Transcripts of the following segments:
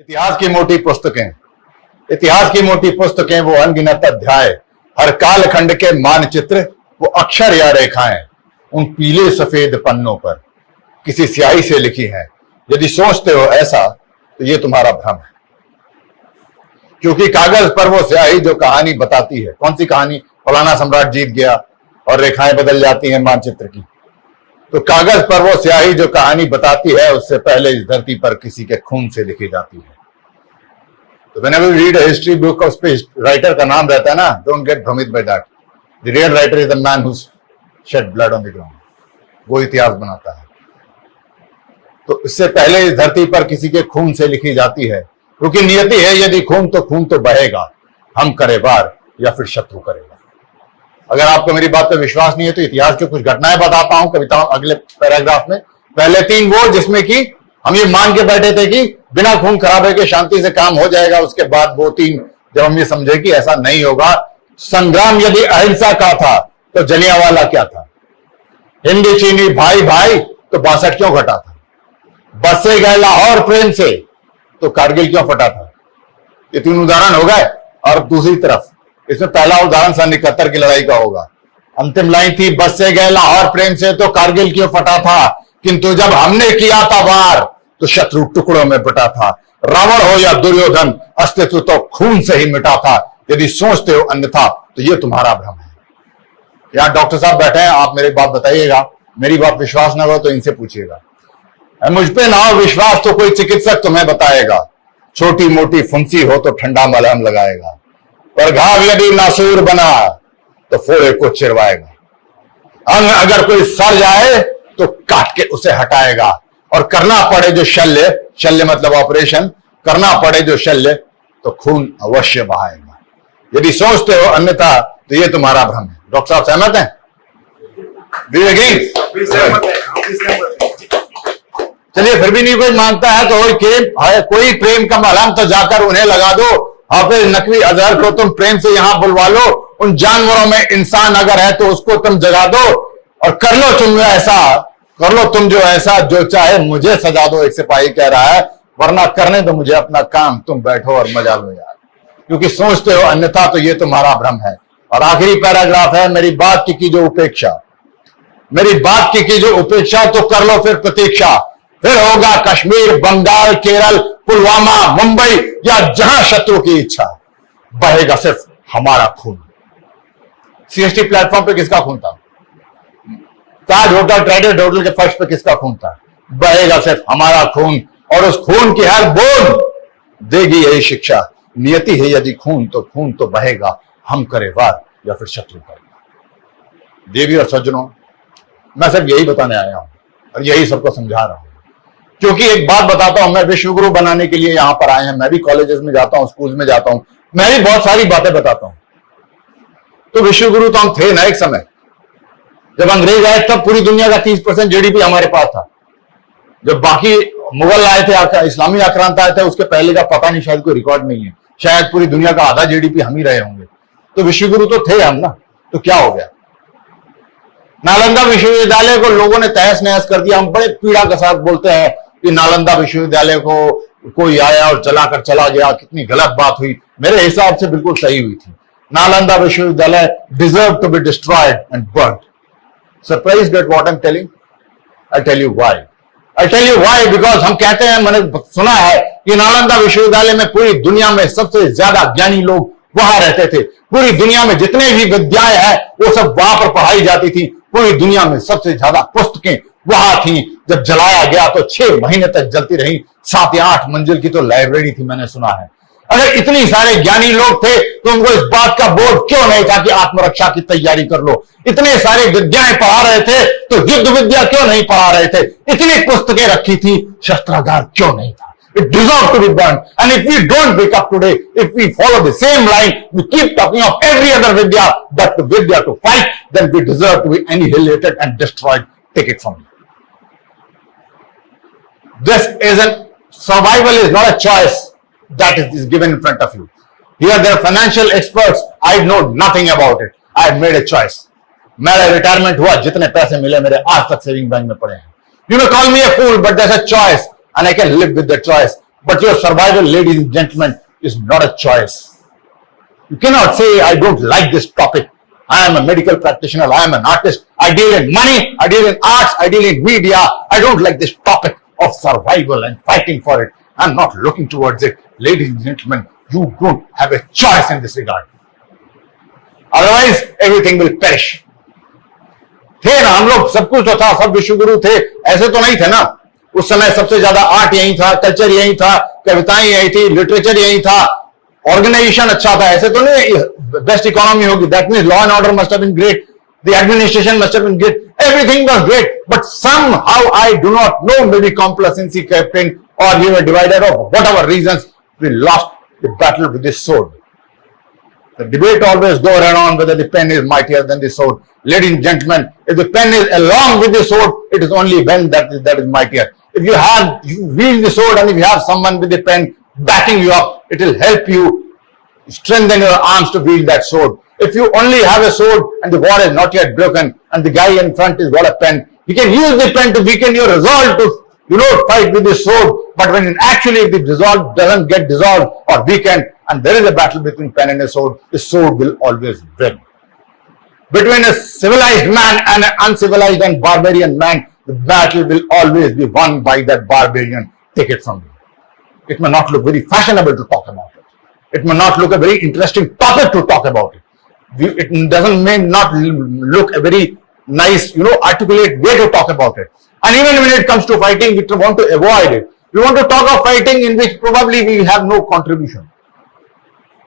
इतिहास की मोटी पुस्तकें वो अनगिनत अध्याय, हर कालखंड के मानचित्र वो अक्षर या रेखाएं उन पीले सफेद पन्नों पर किसी स्याही से लिखी हैं। यदि सोचते हो ऐसा तो ये तुम्हारा भ्रम है, क्योंकि कागज पर वो स्याही जो कहानी बताती है, कौन सी कहानी? फलाना सम्राट जीत गया और रेखाएं बदल जाती हैं मानचित्र की। तो कागज पर वो स्याही जो कहानी बताती है उससे पहले इस धरती पर किसी के खून से लिखी जाती है। तो whenever you read a history book, उस पे राइटर का नाम रहता है ना, डोंट गेट भ्रमित by that. The real writer is the man who shade blood on the ground. वो इतिहास बनाता है। तो इससे पहले इस धरती पर किसी के खून से लिखी जाती है, क्योंकि नियति है यदि खून तो बहेगा, हम करे वार या फिर शत्रु करेगा। अगर आपको मेरी बात पर विश्वास नहीं है तो इतिहास की कुछ घटनाएं बताता हूं, कविताओं अगले पैराग्राफ में। पहले 3 वो जिसमें कि हम ये मान के बैठे थे कि बिना खून खराबे के शांति से काम हो जाएगा। उसके बाद वो 3 जब हम ये समझे कि ऐसा नहीं होगा, संग्राम यदि अहिंसा का था तो जलियांवाला क्या था? हिंदी चीनी भाई भाई तो 62 क्यों घटा था? बसे गए लाहौर प्रेम से तो कारगिल क्यों फटा था? ये 3 उदाहरण हो गए। और दूसरी तरफ इसमें पहला उदाहरण सन 71 की लड़ाई का होगा। अंतिम लाइन थी, बस से गए लाहौर प्रेम से तो कारगिल क्यों फटा था, किंतु जब हमने किया था वार तो शत्रु टुकड़ों में बटा था। रावण हो या दुर्योधन, अस्तित्व तो खून से ही मिटा था। यदि सोचते हो अन्यथा तो ये तुम्हारा भ्रम है। यहां डॉक्टर साहब बैठे हैं, आप मेरी बात बताइएगा। मेरी बात विश्वास ना हो तो इनसे पूछिएगा। मुझ पे ना हो विश्वास तो कोई चिकित्सक तुम्हें बताएगा। छोटी मोटी फुंसी हो तो ठंडा मलहम लगाएगा, पर घाव यदि नासूर बना तो फोड़े को चिरवाएगा। अंग अगर कोई सड़ जाए तो काट के उसे हटाएगा, और करना पड़े जो शल्य मतलब ऑपरेशन, करना पड़े जो शल्य तो खून अवश्य बहाएगा। यदि सोचते हो अन्यथा तो ये तुम्हारा भ्रम है। डॉक्टर साहब सहमत हैं? चलिए, फिर भी नहीं कोई मानता है तो कोई प्रेम का मलहम तो जाकर उन्हें लगा दो, और फिर नकली अजहर को तुम प्रेम से यहां बुलवा लो। उन जानवरों में इंसान अगर है तो उसको तुम जगा दो, और कर लो तुम जो ऐसा जो चाहे मुझे सजा दो। एक सिपाही कह रहा है, वरना करने दो मुझे अपना काम, तुम बैठो और मजा लो यार। क्योंकि सोचते हो अन्यथा तो ये तुम्हारा भ्रम है। और आखिरी पैराग्राफ है, मेरी बात की जो उपेक्षा तो कर लो फिर प्रतीक्षा। फिर होगा कश्मीर, बंगाल, केरल, पुलवामा, मुंबई या जहां शत्रु की इच्छा, बहेगा सिर्फ हमारा खून। सीएसटी प्लेटफॉर्म पे किसका खून था? ताज होटल, ट्राइडेंट होटल के फर्श पे किसका खून था? बहेगा सिर्फ हमारा खून, और उस खून की हर बूंद देगी यही शिक्षा। नियति है यदि खून तो बहेगा, हम करे वार या फिर शत्रु करेगा। देवी और सज्जनों, मैं सिर्फ यही बताने आया हूं और यही सबको समझा रहा हूं। क्योंकि एक बात बताता हूं, मैं विश्वगुरु बनाने के लिए यहां पर आए हैं। मैं भी कॉलेजेस में जाता हूं, स्कूल में जाता हूं, मैं भी बहुत सारी बातें बताता हूं। तो विश्वगुरु तो हम थे ना एक समय, जब अंग्रेज आए तब पूरी दुनिया का 30% जीडीपी हमारे पास था। जब बाकी मुगल आए थे, इस्लामी आक्रांत आए थे, उसके पहले का पता नहीं, शायद कोई रिकॉर्ड नहीं है। शायद पूरी दुनिया का आधा जीडीपी हम ही रहे होंगे। तो विश्वगुरु तो थे हम ना। तो क्या हो गया? नालंदा विश्वविद्यालय को लोगों ने तहस नहस कर दिया। हम बड़े पीड़ा के साथ बोलते हैं कि नालंदा विश्वविद्यालय को कोई आया और जलाकर चला गया, कितनी गलत बात हुई। मेरे हिसाब से बिल्कुल सही हुई थी। नालंदा विश्वविद्यालय deserve to be destroyed and burned. Surprised at what I am telling? I tell you why. Because हम कहते हैं, मैंने सुना है कि नालंदा विश्वविद्यालय में पूरी दुनिया में सबसे ज्यादा ज्ञानी लोग वहां रहते थे। पूरी दुनिया में जितने भी विद्याएं हैं वो सब वहां पर पढ़ाई जाती थी। पूरी दुनिया में सबसे ज्यादा पुस्तकें वहां थी। जब जलाया गया तो 6 महीने तक जलती रही। 7 या 8 मंजिल की तो लाइब्रेरी थी, मैंने सुना है। अगर इतनी सारे ज्ञानी लोग थे तो उनको इस बात का बोध क्यों नहीं था कि आत्मरक्षा की तैयारी कर लो? इतने सारे विद्याएं पढ़ा रहे थे तो युद्ध विद्या क्यों नहीं पढ़ा रहे थे? इतनी पुस्तकें रखी थी, शस्त्रागार क्यों नहीं था? It deserves to be burnt. And if we don't wake up today, if we follow the same line, we keep talking of every other vidya, but the vidya to fight, then we deserve to be annihilated and destroyed. Take it from me. Survival is not a choice that is given in front of you. Here there are financial experts. I know nothing about it. I have made a choice. मेरा retirement हुआ, जितने पैसे मिले मेरे आज तक saving bank में पड़े हैं. You may call me a fool, but there's a choice. And I can live with the choice. But your survival, ladies and gentlemen, is not a choice. You cannot say, I don't like this topic. I am a medical practitioner. I am an artist. I deal in money. I deal in arts. I deal in media. I don't like this topic of survival and fighting for it. I'm not looking towards it. Ladies and gentlemen, you don't have a choice in this regard. Otherwise, everything will perish. थे ना हम लोग, सब कुछ तो था, सब विश्वगुरु थे, ऐसे तो नहीं थे ना। उस समय सबसे ज्यादा आर्ट यही था, कल्चर यही था, कविताएं यही थी, लिटरेचर यही था, ऑर्गेनाइजेशन अच्छा था, ऐसे तो नहीं बेस्ट इकोनॉमी होगी। That means law and order must have been great, the administration must have been great, everything was great, but somehow I do not know, maybe complacency crept in, or we were divided, or whatever reasons, we lost the battle with this sword. The debate always goes around whether the pen is mightier than the sword. Ladies and gentlemen, if the pen is along with the sword, it is only pen that is mightier. If you wield the sword and if you have someone with the pen backing you up, it will help you strengthen your arms to wield that sword. If you only have a sword and the war is not yet broken and the guy in front has got a pen, you can use the pen to weaken your resolve to fight with the sword. But when actually the resolve doesn't get dissolved or weakened, and there is a battle between pen and a sword, the sword will always win. Between a civilized man and an uncivilized and barbarian man, the battle will always be won by that barbarian. Take it from me. It may not look very fashionable to talk about it. It may not look a very interesting topic to talk about it. It may not look a very nice, articulate way to talk about it. And even when it comes to fighting, we want to avoid it. We want to talk of fighting in which probably we have no contribution.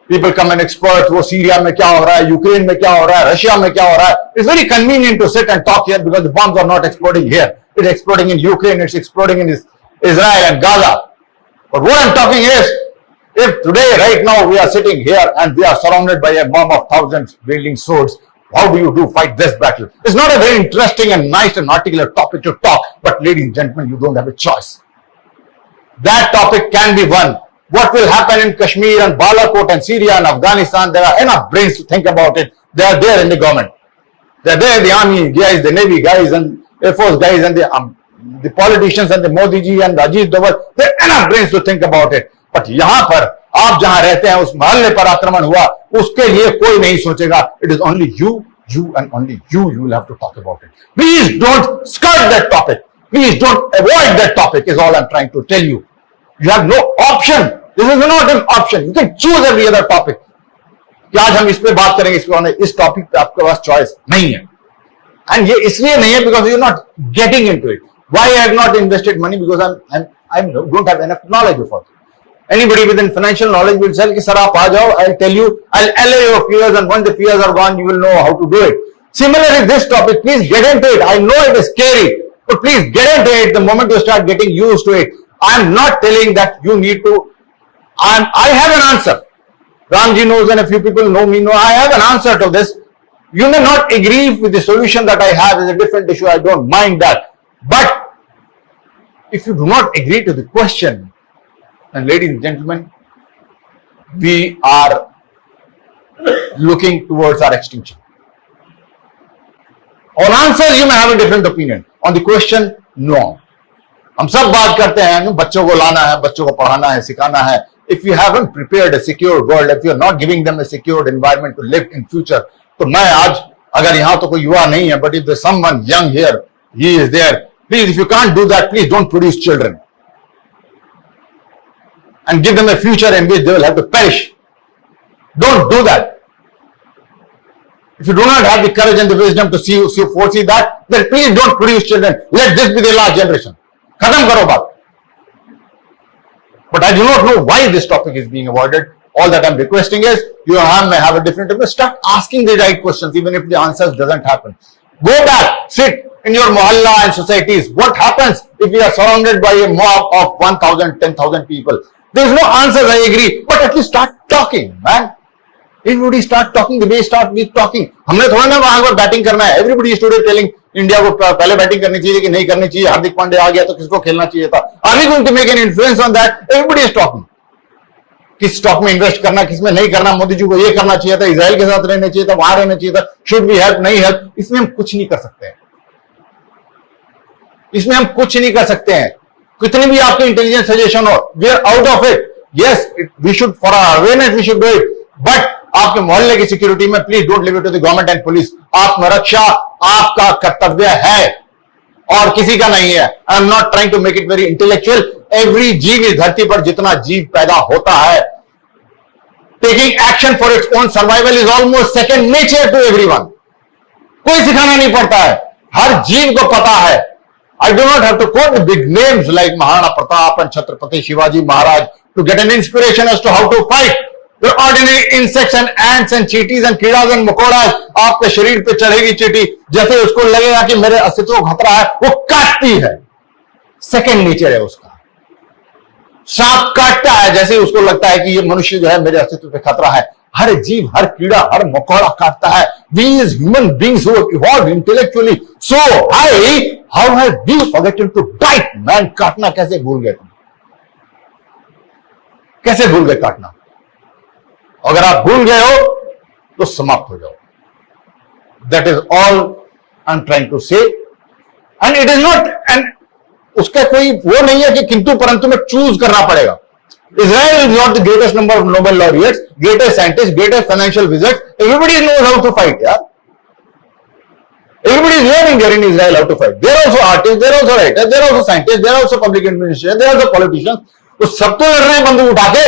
People come and experts, वो Syria में क्या हो रहा है, Ukraine में क्या हो रहा है, रशिया में क्या हो रहा है. It's very convenient to sit and talk here because the bombs are not exploding here. It's exploding in Ukraine, it's exploding in Israel and Gaza. But what I'm talking is, if today, right now, we are sitting here and we are surrounded by a mob of thousands wielding swords, how do you fight this battle? It's not a very interesting and nice and articulate topic to talk, but ladies and gentlemen, you don't have a choice. That topic can be won. What will happen in Kashmir and Balakot and Syria and Afghanistan, there are enough brains to think about it. They are there in the government. They are there, the army guys, the navy guys and air force guys and the politicians and the Modi ji and Rajiv Dhawan. There are enough brains to think about it. But यहाँ पर आप जहाँ रहते हैं उस मोहल्ले पर आक्रमण हुआ, उसके लिए कोई नहीं सोचेगा. It is only you and only you will have to talk about it. Please don't skirt that topic. Please don't avoid that topic is all I'm trying to tell you. You have no option. This is not an option. You can choose every other topic. कि आज हम इस पे बात करेंगे, इस topic पे आपके पास चॉइस नहीं है. And ये इसलिए नहीं है because you're not getting into it. Why I have not invested money? Because I don't have enough knowledge of it. Anybody within financial knowledge will say कि सर आप आ जाओ, I'll tell you, I'll allay your fears, and once the fears are gone, you will know how to do it. Similarly, this topic, please get into it. I know it is scary, but please get into it the moment you start getting used to it. I'm not telling that you need to. I have an answer. Ramji knows and a few people know me, I have an answer to this. You may not agree with the solution that I have, is a different issue. I don't mind that. But if you do not agree to the question, and ladies and gentlemen, we are looking towards our extinction. On answers, you may have a different opinion. On the question, no. हम सब बात करते हैं बच्चों को लाना है, बच्चों को पढ़ाना है, सिखाना है. If you haven't prepared a secure world, if you are not giving them a secured environment to live in future, तो मैं आज अगर यहाँ तो कोई युवा नहीं है, but if there's someone young here, he is there. Please, if you can't do that, please don't produce children and give them a future in which they will have to perish. Don't do that. If you do not have the courage and the wisdom to foresee that, then please don't produce children. Let this be the last generation. खत्म करो बात. But I do not know why this topic is being avoided. All that I'm requesting is, you may have a different opinion. Start asking the right questions, even if the answers doesn't happen. Go back, sit in your mohalla and societies. What happens if we are surrounded by a mob of 1,000, 10,000 people? There's no answers, I agree, but at least start talking, man. Everybody start talking the way start with talking. हमने थोड़ा ना वहां पर batting करना है. Everybody is today telling India को पहले batting करनी चाहिए कि नहीं करनी चाहिए. हार्दिक पांड्या आ गया तो किसको खेलना चाहिए था. Are we going to make an influence on that? Everybody is talking. किस स्टॉक में इन्वेस्ट करना, किस में नहीं करना, मोदी जी को ये करना चाहिए था, इजराइल के साथ रहना चाहिए था, वहां रहना चाहिए था, शुड बी हेल्प, नहीं हेल्प. इसमें हम कुछ नहीं कर सकते हैं. इसमें हम कुछ नहीं कर सकते हैं. कितनी भी आपकी इंटेलिजेंस सजेशन हो, we are out of it. Yes, we should for our awareness we should do it, but आपके मोहल्ले की सिक्योरिटी में please don't leave it to the government and police. आत्मरक्षा आपका कर्तव्य है और किसी का नहीं है। I am not trying to make it very intellectual. Every जीव इस धरती पर जितना जीव पैदा होता है, taking action for its own survival is almost second nature to everyone. कोई सिखाना नहीं पड़ता है, हर जीव को पता है। I do not have to quote the big names like Maharana Pratap and Chhatrapati Shivaji Maharaj to get an inspiration as to how to fight. The ordinary insects and ants and चींटीज and कीड़ाज and मकोड़ाज आपके शरीर पे चढ़ेगी चींटी, जैसे उसको लगेगा कि मेरे अस्तित्व को खतरा है, वो काटती है। सेकेंड नेचर है उसका। सांप काटता है जैसे उसको लगता है कि ये मनुष्य जो है मेरे अस्तित्व पे खतरा है। हर जीव, हर कीड़ा, हर मकोड़ा काटता है। We as human beings who have evolved intellectually so high, how have you forgotten to bite? Man, काटना कैसे भूल गए तुम? कैसे भूल गए काटना? अगर आप भूल गए हो तो समाप्त हो जाओ। That is all I'm trying to say, and it is not, and उसका कोई वो नहीं है कि किंतु परंतु में चूज करना पड़ेगा। Israel is not the greatest number of Nobel laureates, greatest scientists, greatest financial wizards. Everybody knows how to fight, yeah. Everybody is learning there in Israel how to fight. They are also artists, they are also writers, they are also scientists, they are also public administrators, they are also politicians. तो सब तो लड़ रहे हैं बंदूक उठा के।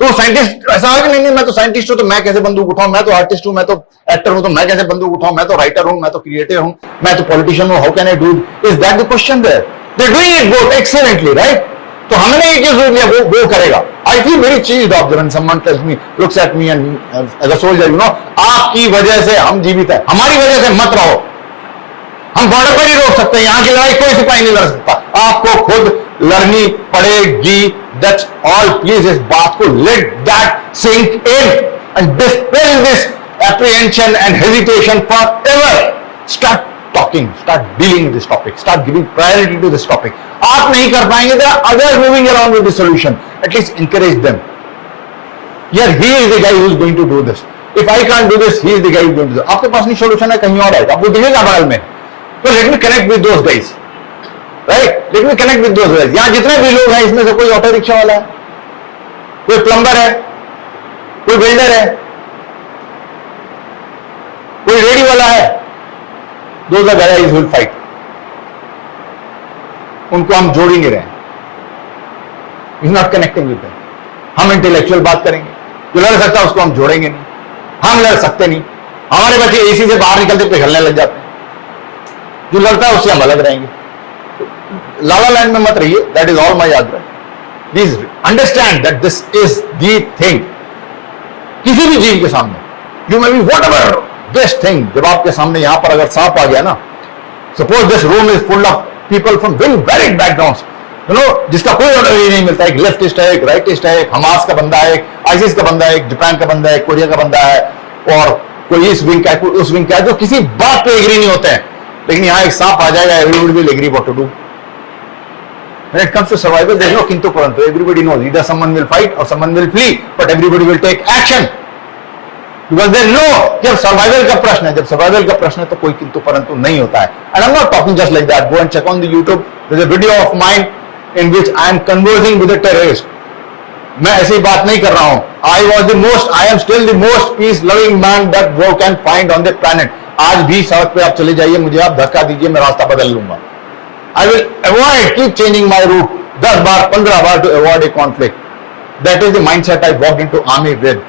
तो साइंटिस्ट ऐसा है कि नहीं मैं तो साइंटिस्ट हूं तो मैं कैसे बंदूक उठाऊं, मैं तो आर्टिस्ट हूं, मैं तो एक्टर हूं तो मैं कैसे बंदूक उठाऊं, मैं तो राइटर हूं, मैं तो क्रिएटर हूं, मैं तो पॉलिटिशियन हूं, how can I do it? Is that the question there? They are doing it both excellently, right? तो हमने ये क्यों सोच लिया वो करेगा? I feel very cheesed off when someone tells me, looks at me and as a soldier, you know, आपकी वजह से हम जीवित हैं, हमारी वजह से मत रहो। हम बॉर्डर पर ही रोक सकते हैं, यहां की लड़ाई कोई सिपाही नहीं लड़ सकता, आपको खुद लड़नी पड़ेगी। That's all. प्लीज इस बात को let that sink in and dispel this apprehension and hesitation forever. Start talking, start dealing with this topic, start giving priority to this topic. आप नहीं कर पाएंगे, there are others moving around with the solution. At least encourage them. Yeah, he is the guy who is going to do this. If I can't do this, he is the guy who is going to do this. आपके पास नहीं solution है, कहीं और है, आपको दिखेगा बगल में। तो let me connect with those guys, right? Let me connect with those guys. यहाँ जितने भी लोग हैं इसमें से कोई ऑटो रिक्शा वाला है, कोई प्लम्बर है, कोई बिल्डर है, कोई रेडी वाला है। Those are guys who will fight. उनको हम जोड़ ही नहीं रहे। He's not connecting with them. हम इंटेलेक्चुअल बात करेंगे, जो लड़ सकता है उसको हम जोड़ेंगे नहीं, हम लड़ सकते नहीं। हमारे बच्चे एसी से बाहर निकलते पिघलने लग जाते हैं, जो लड़ता है उससे हम अलग रहेंगे। लाला लैंड में मत रहिए, दैट इज ऑल माई आग्रह। Please understand that this is the thing. किसी भी जीव के सामने you may be whatever best thing, जब आपके सामने यहां पर अगर सांप आ गया ना, suppose this room is full of people from very varied backgrounds, you know, जिसका कोई ऑर्डर ही नहीं मिलता, एक लेफ्टिस्ट है, एक राइटिस्ट है, एक हमास का बंदा है, एक आईसिस का बंदा है, एक जापान का बंदा है, एक कोरिया का बंदा है, और कोई इस विंग का है, कोई उस विंग का है, जो किसी बात पे एग्री नहीं होते हैं, लेकिन यहां एक सांप आ जाएगा, everybody will agree what to do. When it comes to survival, there is no kintu parantu. Everybody knows either someone will fight or someone will flee, but everybody will take action. Because they know जब survival का प्रश्न है, जब survival का प्रश्न है तो कोई किंतु परंतु नहीं होता है। And I'm not talking just like that. Go and check on the YouTube. There's a video of mine in which I am conversing with a terrorist. मैं ऐसी बात नहीं कर रहा हूं। I am still the most peace loving man that one can find on the planet. आज भी सड़क पे आप चले जाइए, मुझे आप धक्का दीजिए, मैं रास्ता बदल लूंगा। I will avoid, keep changing my route 10 bar 15 bar to avoid a conflict. That is the mindset I walked into army with.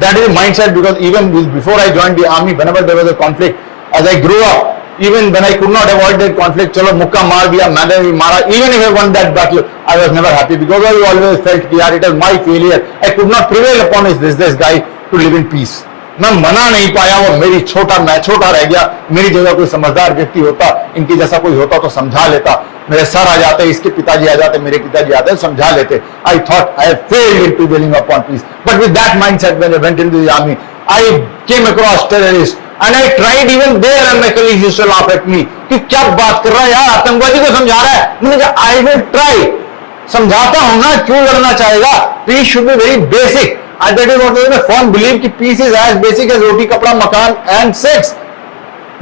That is the mindset because even before I joined the army, whenever there was a conflict, as I grew up, even when I could not avoid that conflict, चलो मुक्का मार दिया, मैंने भी मारा, even if I won that battle, I was never happy because I always felt कि यार it is my failure. I could not prevail upon this guy to live in peace. मैं मना नहीं पाया, वो मैं छोटा रह गया। मेरी जगह कोई समझदार व्यक्ति होता, इनकी जैसा कोई होता तो समझा लेता। मेरे सर आ जाते, इसके पिताजी आ जाते, मेरे पिताजी आते, समझा लेते। I thought I had failed in prevailing upon peace, but with that mindset when I went into the army, I came across terrorists and I tried even there and my colleagues used to laugh at me कि क्या बात कर रहा है यार, आतंकवादी को समझा रहा है। मैंने कहा I will try, समझाता हूं ना, क्यों लड़ना चाहेगा? Peace should be very basic. And that is what I firm believe कि peace is as basic as roti, kapda, makan and sex.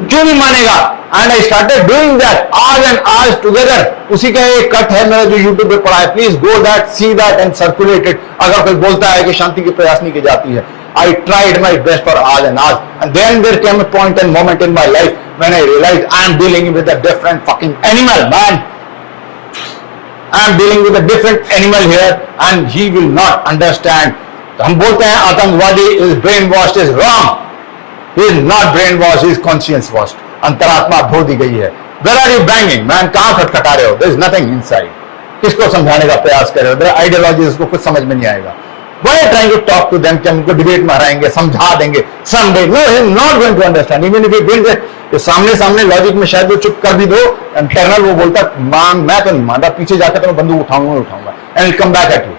क्यों नहीं मानेगा? And I started doing that आज एंड आज टुगेदर. उसी का एक कट है मेरा जो यूट्यूब पे पड़ा है. Please go that, see that and circulate it. अगर कोई बोलता है कि शांति की प्रयास नहीं की जाती है, I tried my best for hours and hours, and then there came a point and moment in my life when I realized I am dealing with a different fucking animal, man. I am dealing with a different animal here, and he will not understand. हम बोलते हैं आतंकवादी is brainwashed, is wrong. He is not brainwashed, he is conscience washed. अंतरात्मा धो दी गई है. Where are you banging, man? कहाँ खटखटा रहे हो? There is nothing inside. किसको समझाने का प्रयास कर रहे हो? There are ideologies को कुछ समझ में नहीं आएगा. Why are you trying to talk to them? कि हम उनको डिबेट में हराएंगे, समझा देंगे someday. No, he is not going to understand. Even if he brings it, तो सामने लॉजिक में शायद वो चुप कर भी दो. इंटरनल वो बोलता मैं तो नहीं मान रहा, पीछे जाकर तो मैं बंदूक उठाऊंगा and he'll come back at you.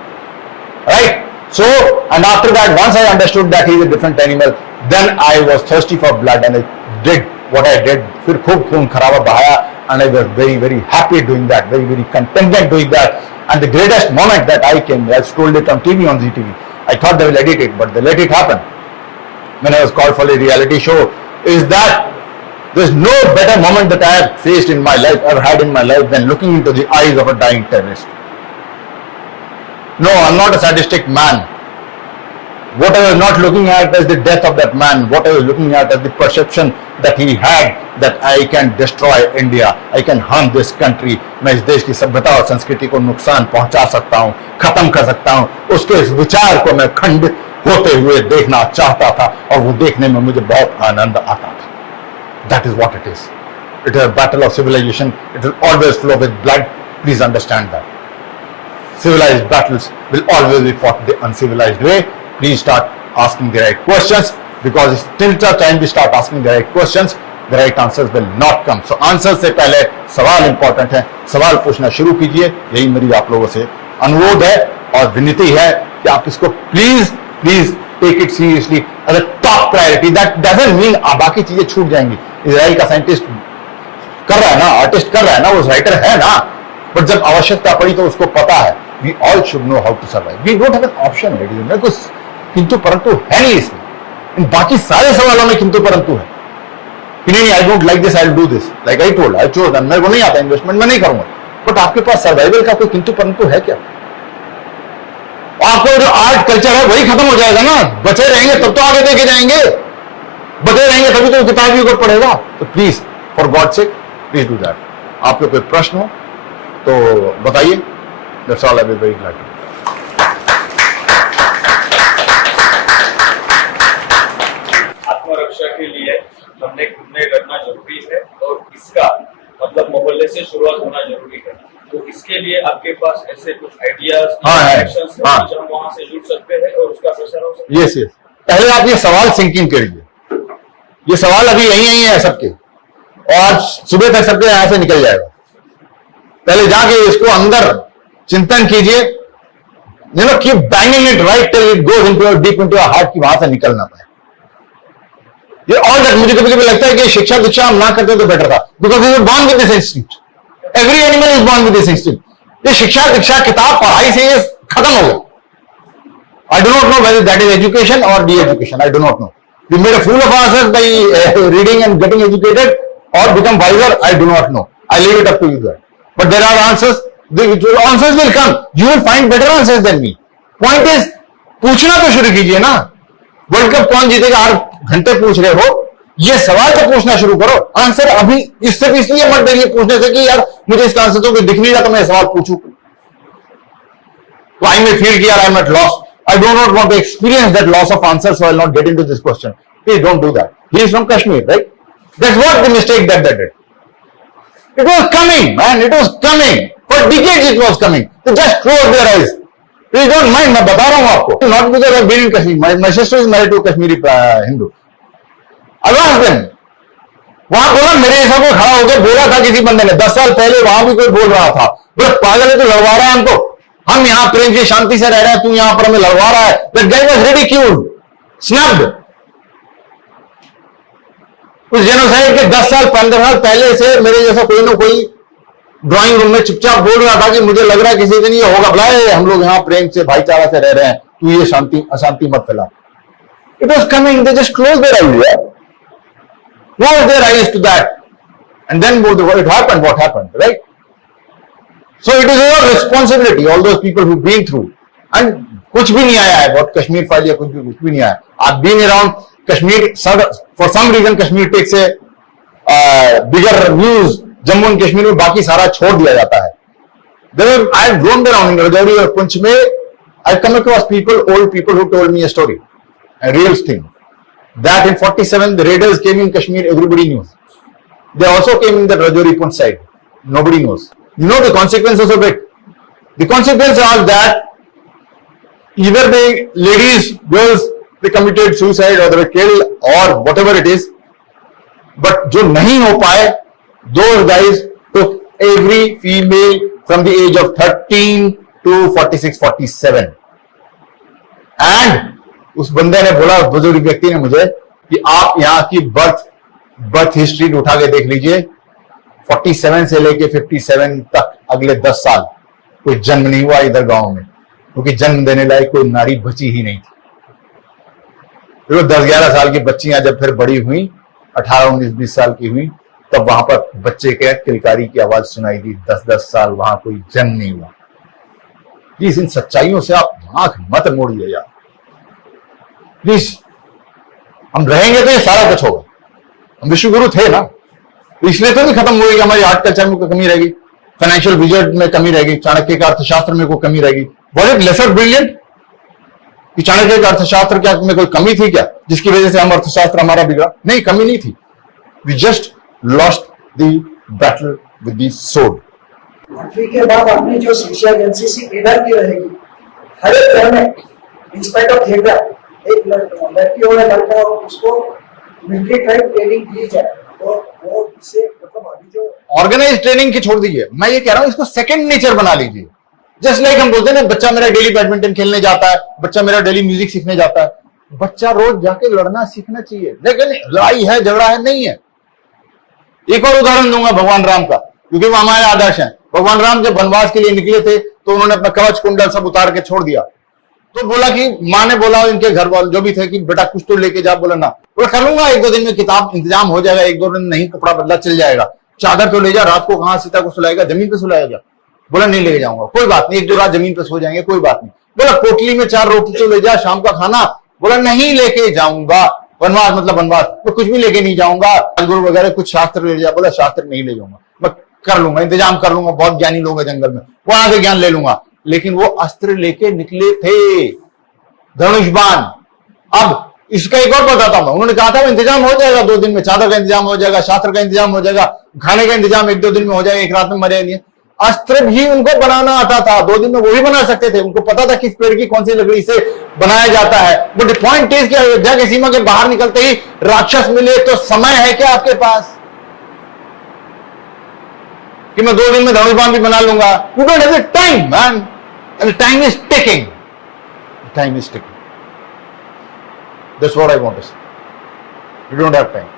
Right? So, and after that, once I understood that he is a different animal, then I was thirsty for blood and I did what I did. फिर खूब खून खराबा बहाया and I was very, very happy doing that, very, very contented doing that. And the greatest moment that I came, I told it on TV, on ZTV. I thought they will edit it, but they let it happen. When I was called for a reality show, is that there's no better moment that I have faced in my life, ever had in my life, than looking into the eyes of a dying terrorist. No, I'm not a sadistic man. What I was not looking at is the death of that man. What I was looking at is the perception that he had that I can destroy India, I can harm this country. मैं इस देश की सभ्यता और संस्कृति को नुकसान पहुंचा सकता हूं, खत्म कर सकता हूं. उसके इस विचार को मैं खंडित होते हुए देखना चाहता था और वो देखने में मुझे बहुत आनंद आता था. That is what it is. It is a battle of civilization. It will always flow with blood. Please understand that. Civilized battles will always be fought the uncivilized way. Please start asking the right questions, because till the time we start asking the right questions, the right answers will not come. So answer से पहले सवाल important है. सवाल पूछना शुरू कीजिए. यही मेरी आप लोगों से अनुरोध है और विनती है कि आप इसको please take it seriously as a top priority. That doesn't mean बाकी चीजें छूट जाएंगी. इजराइल का साइंटिस्ट कर रहा है ना, आर्टिस्ट कर रहा है ना, वो राइटर है ना, बट जब आवश्यकता पड़ी तो उसको पता है. We all should know how to survive. We don't have an option, ladies and gentlemen. कुछ किंतु परंतु है नहीं इसमें. इन बाकी सारे सवालों में किंतु परंतु है. नहीं, I don't like this, I will do this. Like I told, मेरे को नहीं आता इन्वेस्टमेंट, मैं नहीं करूंगा. बट आपके पास सर्वाइवल का कोई किंतु परंतु है क्या? आपको जो आर्ट कल्चर है वही खत्म हो जाएगा ना. बचे रहेंगे तब तो आगे देखे जाएंगे. बचे रहेंगे तभी तो किताब भी ऊपर पड़ेगा. तो please, for God sake, please do that. आपके कोई प्रश्न हो तो बताइए. That's all I will be very glad to. आत्मरक्षा के लिए हमने खुद ने लड़ना जरूरी है और इसका मतलब मोहल्ले से शुरुआत होना जरूरी है. तो इसके लिए आपके पास ऐसे कुछ आइडियाज, एक्शंस हैं जो हम वहां से जुड़ सकते हैं और उसका प्रसार हो सकता है. यस. पहले आप ये सवाल सिंकिंग करिए. ये सवाल अभी यही है सबके, और सुबह तक सबके यहां से निकल जाएगा. पहले जाके इसको अंदर चिंतन कीजिए. Keep banging it right till it goes into your deep into your heart, की वहां से निकलना पाए. ये ऑल दैट मुझे कभी कभी लगता है कि शिक्षा दीक्षा हम ना करते तो बेटर था, because we were born with this instinct. Every animal is born with this instinct. ये शिक्षा दीक्षा किताब पढ़ाई से ये खत्म हो गया. I do not know whether that is education और de education. I do not know. We made a fool of ourselves by reading and getting educated और become wiser. I do not know. I leave it up to you that. But there are answers. The answers will come. You will find better answers than me. Point is, पूछना तो शुरू कीजिए ना. World cup कौन जीतेगा 8 घंटे पूछ रहे हो, ये सवाल तो पूछना शुरू करो. आंसर अभी इससे भी इसलिए मत देंगे पूछने से कि यार मुझे इसका आंसर तो दिख नहीं रहा, तो मैं सवाल पूछूं. So I may feel कि यार I am at loss. I do not want to experience that loss of answers, so I will not get into this question. Please don't do that. He is from Kashmir, right? That's what the mistake that they did. It was coming, man. It was coming. For decades it was coming. They just close their eyes. Please don't mind. मैं बता रहा हूँ आपको. Not because I've been in Kashmir. My sister is married to a Kashmiri Hindu. I asked them. वहां बोला मेरे जैसा कोई खड़ा होकर बोला था किसी बंदे ने 10 साल पहले, वहां भी कोई बोल रहा था, बस पागल है तो लड़वा रहा है हमको. हम यहाँ प्रेम से शांति से रह रहे हैं, तू यहाँ पर हमें लड़वा रहा है. That guy was ridiculed, snubbed. उस जेनोसाइड के 10 साल 15 साल पहले से मेरे जैसा कोई ना कोई ड्राइंग रूम में चुपचाप बोल रहा था कि मुझे लग रहा है किसी दिन ये होगा. बुलाए, हम लोग यहाँ प्रेम से भाईचारा से रह रहे हैं, तू ये शांति अशांति मत फैला. It was coming. They just close their eyes. close their eyes to that, and then what happened, right? So it is your responsibility, all those people who've been through, and कुछ भी नहीं आया है, what Kashmir file या कुछ भी नहीं आया. I've been around Kashmir, for some reason Kashmir takes a bigger news. Jammu and Kashmir में बाकी सारा छोड़ दिया जाता है. I've roamed around in Rajouri or Punch में. I've come across old people who told me a story, a real thing, that in 47 the raiders came in Kashmir, everybody knows. They also came in the Rajouri Punch side, nobody knows. You know the consequences of it. The consequences are that either the ladies, girls, they committed suicide or they were killed or whatever it is. But जो नहीं हो पाए, those guys took every female from the age of 13 to 46, 47. And उस बंदे ने बोला, बुजुर्ग व्यक्ति ने मुझे, कि आप यहाँ की बर्थ हिस्ट्री उठा के देख लीजिए, 47 से लेके 57 तक अगले 10 साल कोई जन्म नहीं हुआ इधर गांव में, क्योंकि जन्म देने लायक कोई नारी बची ही नहीं थी. तो 10-11 साल की बच्चियां जब फिर बड़ी हुई, 18-19-20 साल की हुई, तब वहां पर बच्चे के किलकारी की आवाज सुनाई दी. 10-10 साल वहां कोई जन्म नहीं हुआ. प्लीज इन सच्चाइयों से आप आंख मत मोड़िए यार, प्लीज. हम रहेंगे तो ये सारा कुछ होगा. हम विश्वगुरु थे ना, तो इसलिए तो नहीं खत्म हुई कि हमारी आर्ट कल्चर में कोई कमी रहेगी, फाइनेंशियल विजन में कमी रहेगी, चाणक्य के अर्थशास्त्र में कोई कमी रहेगी. वॉज इट लेसर ब्रिलियंट कि चाणक्य के अर्थशास्त्र क्या में कोई कमी थी क्या, जिसकी वजह से हम अर्थशास्त्र हमारा बिगड़ा? नहीं, कमी नहीं थी. We just lost the battle with the sword. 8वीं के बाद अपनी जो शिक्षा एनसीसी इधर की रहेगी, हर एक घर में इंस्पेक्टर ऑफ थिएटर एक लड़की हो या लड़का हो, उसको मिलिट्री टाइप ट्रेनिंग दी जाए. तो वो इससे मतलब अभी जो ऑर्गेनाइज ट्रेनिंग की छोड़ दीजिए, मैं ये कह रहा हूं इसको सेकंड नेचर बना लीजिए. जस्ट लाइक हम बोलते हैं ना, बच्चा मेरा डेली बैडमिंटन खेलने जाता है, बच्चा मेरा डेली म्यूजिक सीखने जाता है. बच्चा रोज जाके लड़ना सीखना चाहिए, लेकिन लड़ाई है झगड़ा है नहीं है. एक और उदाहरण दूंगा भगवान राम का, क्योंकि वो हमारे आदर्श हैं. भगवान राम जब वनवास के लिए निकले थे तो उन्होंने अपना कवच कुंडल सब उतार के छोड़ दिया. तो बोला कि माँ ने बोला इनके घर वाले जो भी थे कि बेटा कुछ तो लेके जा. बोला ना, बोला कर लूंगा, 1-2 दिन में किताब इंतजाम हो जाएगा, 1-2 दिन नहीं, कपड़ा बदला चल जाएगा. चादर तो ले जा, रात को कहां सीता को सुलाएगा, जमीन पे सुलाएगा. बोला नहीं लेके जाऊंगा, कोई बात नहीं, 1-2 रात जमीन पे सो जाएंगे, कोई बात नहीं. बोला पोटली में 4 रोटी तो ले जा, शाम का खाना. बोला नहीं लेके जाऊंगा, वनवास मतलब वनवास, मैं कुछ भी लेके नहीं जाऊंगा, गुरु वगैरह कुछ शास्त्र ले जा. बोला शास्त्र नहीं ले जाऊंगा, मैं कर लूंगा, इंतजाम कर लूंगा, बहुत ज्ञानी लोग हैं जंगल में, वहां से ज्ञान ले लूंगा. लेकिन वो अस्त्र लेके निकले थे, धनुष बाण. अब इसका एक और बताता हूं, उन्होंने कहा था इंतजाम हो जाएगा 2 दिन में, चादर का इंतजाम हो जाएगा, शास्त्र का इंतजाम हो जाएगा, खाने का इंतजाम 1-2 दिन में हो जाएगा, एक रात में मरे नहीं. अस्त्र भी उनको बनाना आता था, 2 दिन में वो भी बना सकते थे. उनको पता था किस पेड़ की कौन सी लकड़ी से बनाया जाता है. बट पॉइंट इज कि अयोध्या की सीमा के बाहर निकलते ही राक्षस मिले. तो समय है क्या आपके पास कि मैं 2 दिन में धनुष बाण भी बना लूंगा? You don't have the time man, and time is ticking. Time is ticking. That's what I want to say. You don't have time.